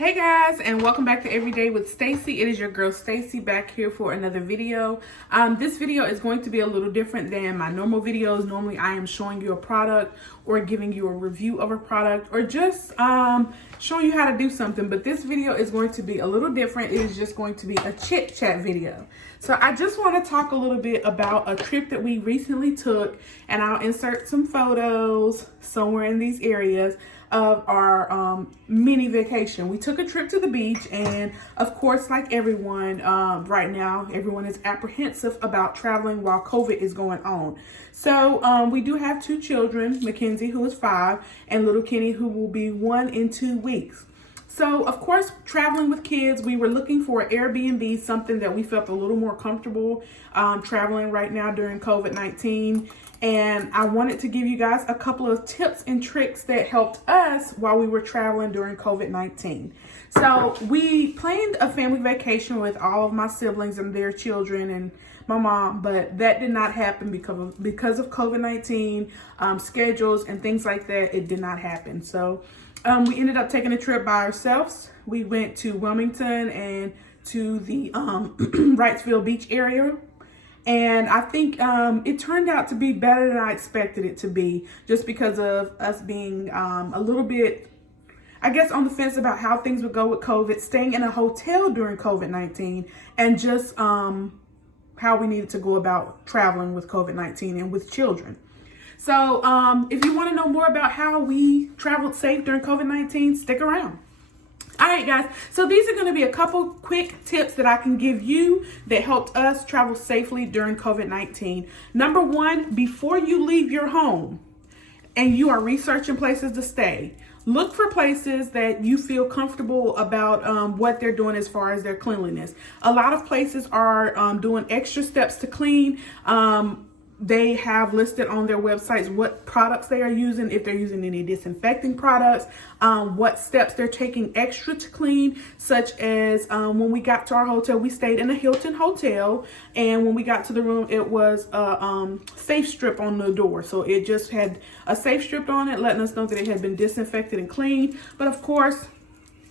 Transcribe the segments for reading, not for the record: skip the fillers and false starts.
Hey guys, and welcome back to Everyday with Stacy. It is your girl Stacy back here for another video. This video is going to be a little different than my normal videos. Normally I am showing you a product or giving you a review of a product or just showing you how to do something. But this video is going to be a little different. It is just going to be a chit chat video. So I just want to talk a little bit about a trip that we recently took, and I'll insert some photos somewhere in these areas of our mini vacation. We took a trip to the beach, and of course, like everyone right now, everyone is apprehensive about traveling while COVID is going on. So we do have two children, Mackenzie, who is 5, and little Kenny, who will be 1 in 2 weeks. So, of course, traveling with kids, we were looking for an Airbnb, something that we felt a little more comfortable traveling right now during COVID-19. And I wanted to give you guys a couple of tips and tricks that helped us while we were traveling during COVID-19. So we planned a family vacation with all of my siblings and their children and my mom, but that did not happen because of COVID-19 schedules and things like that. It did not happen. So we ended up taking a trip by ourselves. We went to Wilmington and to the Wrightsville Beach area. And I think it turned out to be better than I expected it to be, just because of us being a little bit, I guess, on the fence about how things would go with COVID, staying in a hotel during COVID-19, and just how we needed to go about traveling with COVID-19 and with children. So if you want to know more about how we traveled safe during COVID-19, stick around. All right, guys, so these are going to be a couple quick tips that I can give you that helped us travel safely during COVID-19. Number 1, before you leave your home and you are researching places to stay, look for places that you feel comfortable about what they're doing as far as their cleanliness. A lot of places are doing extra steps to clean. They have listed on their websites what products they are using, if they're using any disinfecting products, what steps they're taking extra to clean, such as when we got to our hotel, we stayed in a Hilton hotel, and when we got to the room, it was a safe strip on the door. So it just had a safe strip on it, letting us know that it had been disinfected and cleaned. But of course,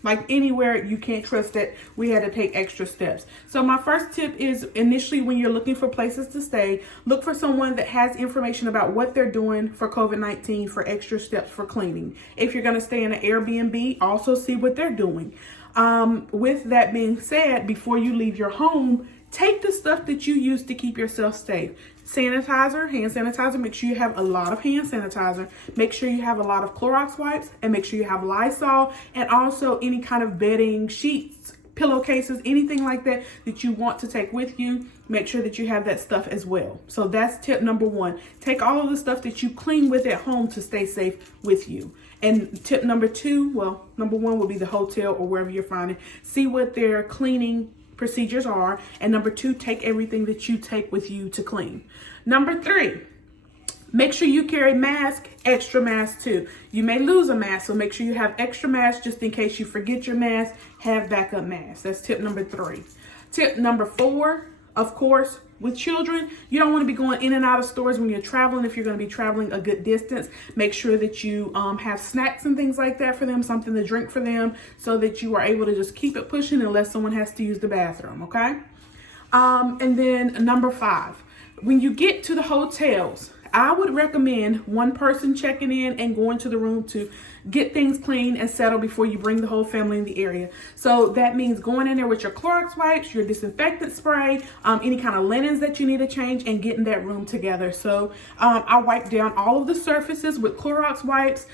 like anywhere, you can't trust it. We had to take extra steps. So my first tip is, initially when you're looking for places to stay, look for someone that has information about what they're doing for COVID-19 for extra steps for cleaning. If you're going to stay in an Airbnb, also see what they're doing. With that being said, before you leave your home, take the stuff that you use to keep yourself safe. Sanitizer, hand sanitizer, make sure you have a lot of hand sanitizer. Make sure you have a lot of Clorox wipes, and make sure you have Lysol, and also any kind of bedding, sheets, pillowcases, anything like that that you want to take with you. Make sure that you have that stuff as well. So that's tip number 1. Take all of the stuff that you clean with at home to stay safe with you. And tip number 2, well, number 1 would be the hotel or wherever you're finding. See what their cleaning procedures are, and number 2, take everything that you take with you to clean. Number 3, make sure you carry mask, extra mask too. You may lose a mask, so make sure you have extra mask just in case you forget your mask. Have backup masks. That's tip number 3. Tip number 4, of course, with children, you don't want to be going in and out of stores when you're traveling. If you're going to be traveling a good distance, make sure that you have snacks and things like that for them, something to drink for them, so that you are able to just keep it pushing unless someone has to use the bathroom, okay? And then number 5, when you get to the hotels, I would recommend one person checking in and going to the room to get things clean and settled before you bring the whole family in the area. So that means going in there with your Clorox wipes, your disinfectant spray, any kind of linens that you need to change, and getting that room together. So I wiped down all of the surfaces with Clorox wipes,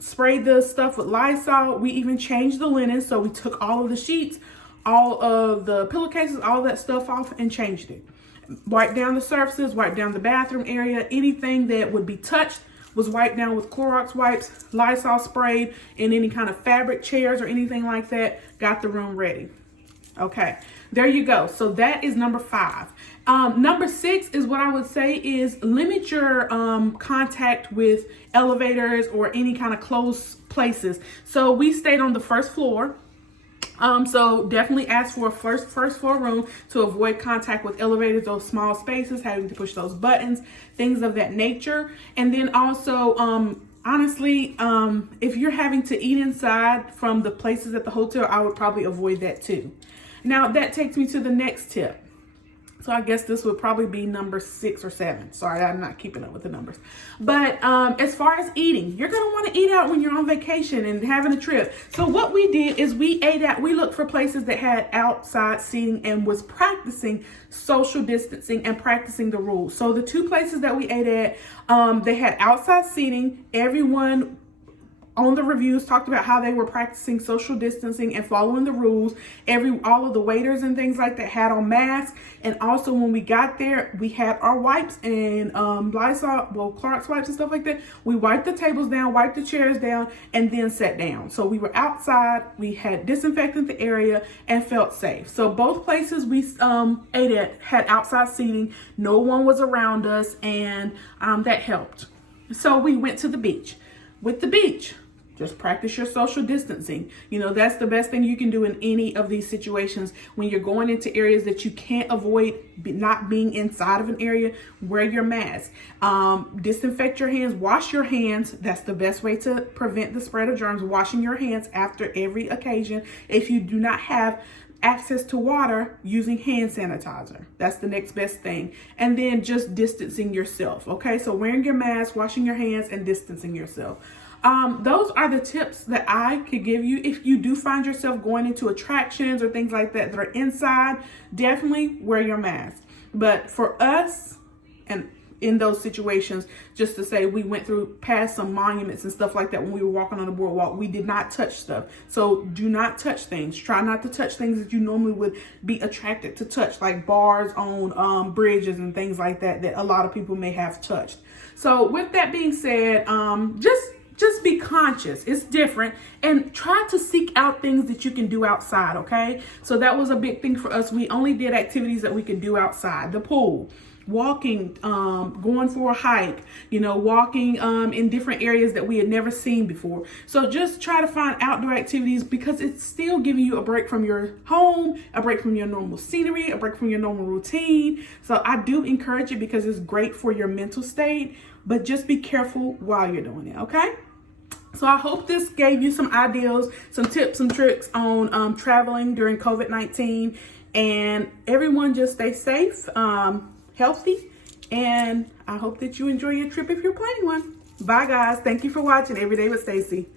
sprayed the stuff with Lysol. We even changed the linen. So we took all of the sheets, all of the pillowcases, all that stuff off and changed it. Wipe down the surfaces, wipe down the bathroom area. Anything that would be touched was wiped down with Clorox wipes, Lysol sprayed, and any kind of fabric chairs or anything like that. Got the room ready. Okay, there you go. So that is number 5. Number 6 is what I would say is limit your contact with elevators or any kind of closed places. So we stayed on the first floor. So definitely ask for a first floor room to avoid contact with elevators, those small spaces, having to push those buttons, things of that nature. And then also Honestly, if you're having to eat inside from the places at the hotel, I would probably avoid that too. Now that takes me to the next tip. So I guess this would probably be number 6 or 7. Sorry, I'm not keeping up with the numbers. But as far as eating, you're going to want to eat out when you're on vacation and having a trip. So what we did is we ate out. We looked for places that had outside seating and was practicing social distancing and practicing the rules. So the 2 places that we ate at, they had outside seating. Everyone on the reviews talked about how they were practicing social distancing and following the rules. All of the waiters and things like that had on masks. And also when we got there, we had our wipes and Lysol, Clorox wipes and stuff like that. We wiped the tables down, wiped the chairs down, and then sat down. So we were outside, we had disinfected the area and felt safe. So both places we ate at had outside seating. No one was around us, and that helped. So we went to the beach. With the beach, just practice your social distancing. You know, that's the best thing you can do in any of these situations. When you're going into areas that you can't avoid not being inside of an area, wear your mask. Disinfect your hands, wash your hands. That's the best way to prevent the spread of germs, washing your hands after every occasion. If you do not have access to water, using hand sanitizer. That's the next best thing. And then just distancing yourself. Okay, so wearing your mask, washing your hands, and distancing yourself. Those are the tips that I could give you. If you do find yourself going into attractions or things like that are inside, definitely wear your mask. But for us, and in those situations, just to say, we went through past some monuments and stuff like that when we were walking on the boardwalk. We did not touch stuff. So do not touch things. Try not to touch things that you normally would be attracted to touch, like bars on bridges and things like that a lot of people may have touched. So with that being said, just be conscious. It's different, and try to seek out things that you can do outside. Okay, so that was a big thing for us. We only did activities that we could do outside: the pool, walking, going for a hike, walking in different areas that we had never seen before. So just try to find outdoor activities, because it's still giving you a break from your home, a break from your normal scenery, a break from your normal routine. So I do encourage it because it's great for your mental state, but just be careful while you're doing it. Okay. So I hope this gave you some ideas, some tips, some tricks on traveling during COVID-19, and everyone just stay safe, healthy, and I hope that you enjoy your trip if you're planning one. Bye guys. Thank you for watching Everyday with Stacy.